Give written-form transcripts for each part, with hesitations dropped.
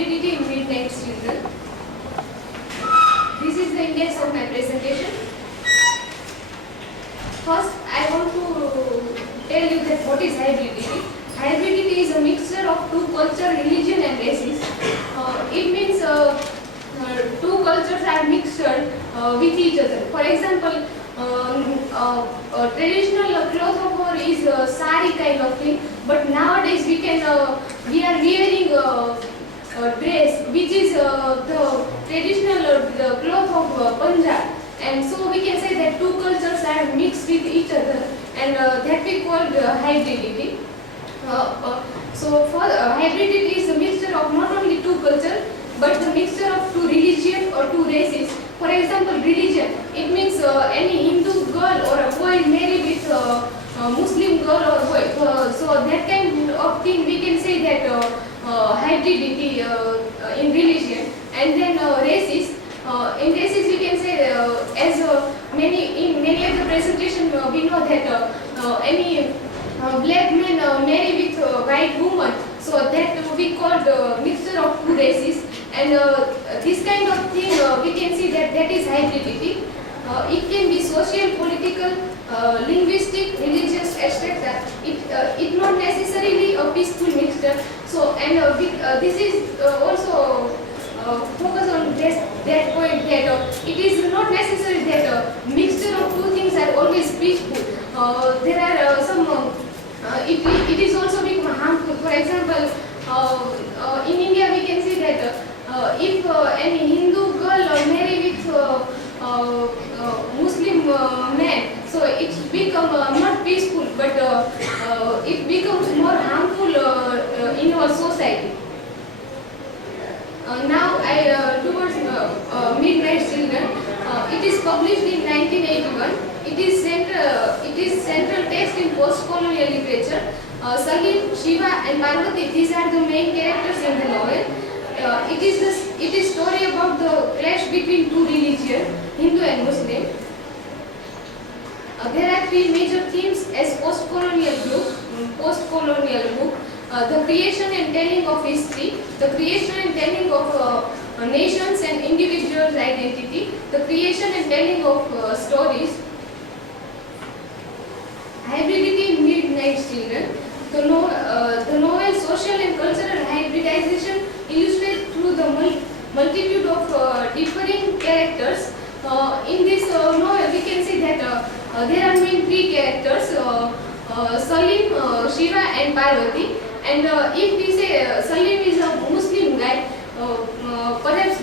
hybridity in midnight children. This is the index of my presentation. First, I want to tell you that what is hybridity. Hybridity is a mixture of two culture, religion and races. It means two cultures are mixed with each other. For example, traditional cloth of our is a sari kind of thing, but nowadays we are wearing a dress which is the traditional cloth of Punjab, and so we can say that two cultures are mixed with each other, and that we call hybridity. So for hybridity is a mixture of not only two cultures but the mixture of two religions or two races. For example, religion, it means any Hindu girl or a boy marry with a Muslim girl or boy. So that kind of thing we can say that hybridity in religion. And then races. In races we can say as in many of the presentation we know that any black man marry with a white woman. So that we call the mixture of two races. And this kind of thing we can see that is hybridity. It can be social, political, linguistic, religious, etc. It not necessarily a peaceful mixture. So and this is also focus on that point that it is not necessary that mixture of two things are always peaceful. There are some it is also become harmful. For example, in India we can see that if any Hindu girl marry with Muslim man, so it becomes not peaceful, but it becomes more harmful in our society. Now towards Midnight Children. It is published in 1981. It is central text in post-colonial literature. Salim, Shiva, and Parvati. These are the main characters in the novel. It is story about the clash between two religions, Hindu and Muslim. There are three major themes as post-colonial book. The creation and telling of history, the creation and telling of nations and individuals' identity, the creation and telling of stories. Hybridity in Midnight Children. The novel social and cultural hybridization illustrated through the multitude of differing characters. In this novel, we can see that there are main three characters: Salim, Shiva, and Parvati. And if we say Salim is a Muslim guy, perhaps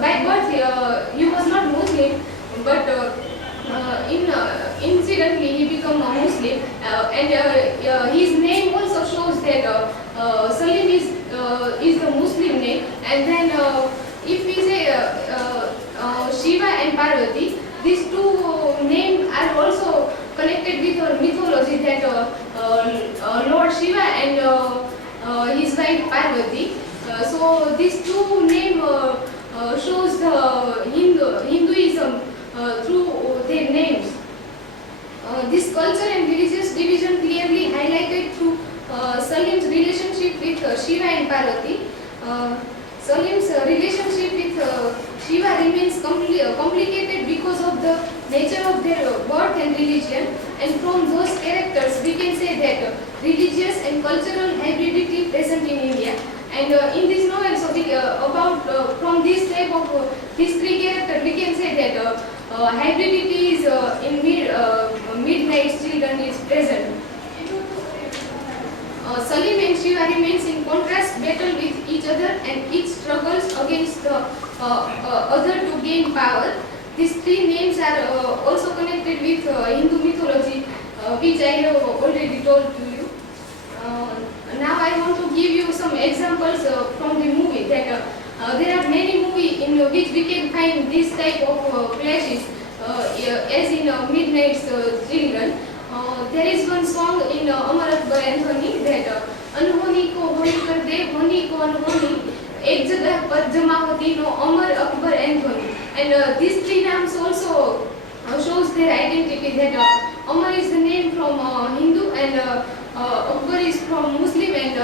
by birth he was not Muslim, but incidentally he became a Muslim, and his name also shows that Salim is the Muslim name. And then if we say Shiva and Parvati, these two names are also connected with our mythology, that Lord Shiva and his wife Parvati. So these two names shows the Hinduism through their names. This culture and religious division clearly highlighted through Salim's relationship with Shiva and Parvati. Salim's relationship with Shiva remains complicated because of the nature of their birth and religion, and from those characters we can say that religious and cultural hybridity present in India. And in this novel, so from this type of these three characters, we can say that hybridity is in Midnight Children is present. Salim and Shiva remains in contrast, battle with each other, and each struggles against the other to gain power. These three names are also connected with Hindu mythology, which I have already told to you. Now I want to give you some examples from the movie. That there are many movies in which we can find this type of clashes, as in Midnight Children. There is one song in Amar Akbar Anthony that अनहोनी को होनी कर दे, होनी को अनहोनी, एक जगह पर जमा होती no Amar Akbar Anthony. And these three names also shows their identity, that Amar is the name from Hindu, and Akbar is from Muslim, and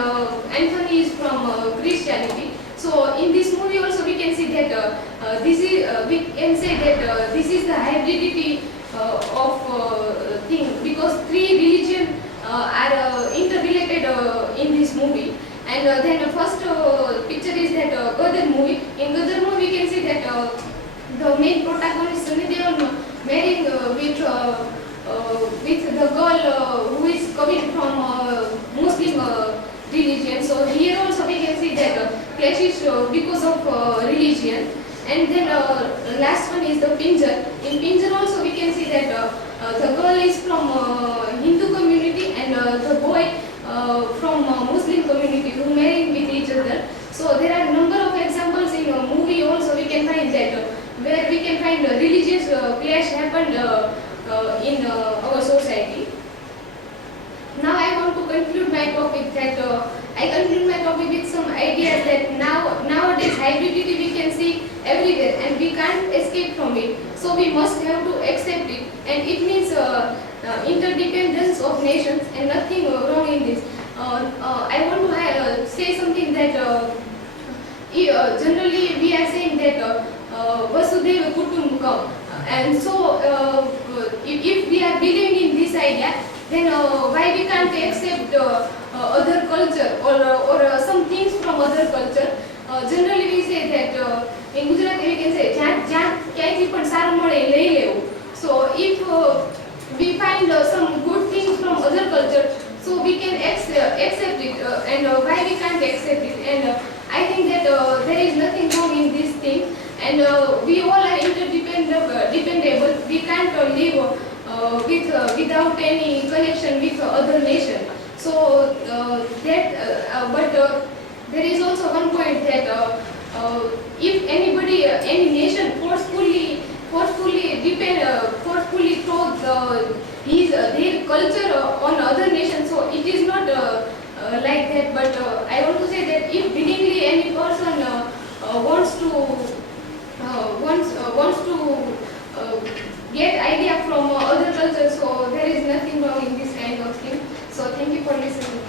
Anthony is from Christianity. So in this movie also we can see that this is we can say that this is the hybridity of thing, because three religion are interrelated in this movie. And then the first picture is that Gadar movie. In Gadar movie we can see that the main protagonist Sunny Deol marrying with the girl who is coming from Muslim religion. So here also we can see that clashes because of religion. And then last one is the Pinjar. In Pinjar also we can see that the girl is from Hindu community and the boy from Muslim community who marry with each other. So there are number of examples in a movie also we can find that where we can find religious clash happened in our society. Now I want to conclude my topic that I conclude my topic with some ideas that nowadays hybridity we can see everywhere and we can't escape from it. So we must have to accept it, and it means interdependence of nations and nothing wrong in this. I want to say something that generally we are saying that Vasudhaiva Kutumbakam, and so if we are believing in this idea, then why we can't accept other culture or some things from other culture? Generally we say that in Gujarati we can say જ્યાં ક્યાંથી પણ સારું મળે લઈ લેવું. So if we find some good things from other culture, so we can accept it, and why we can't accept it? And I think that there is nothing wrong in this thing, and we all are dependable. We can't live without any connection with other nation. So but there is also one point that if anybody, any nation forcefully throw their culture on other nations, so it is not like that. But I want to say that if willingly any person wants to get idea from other cultures, so there is nothing wrong in this kind of thing. So thank you for listening.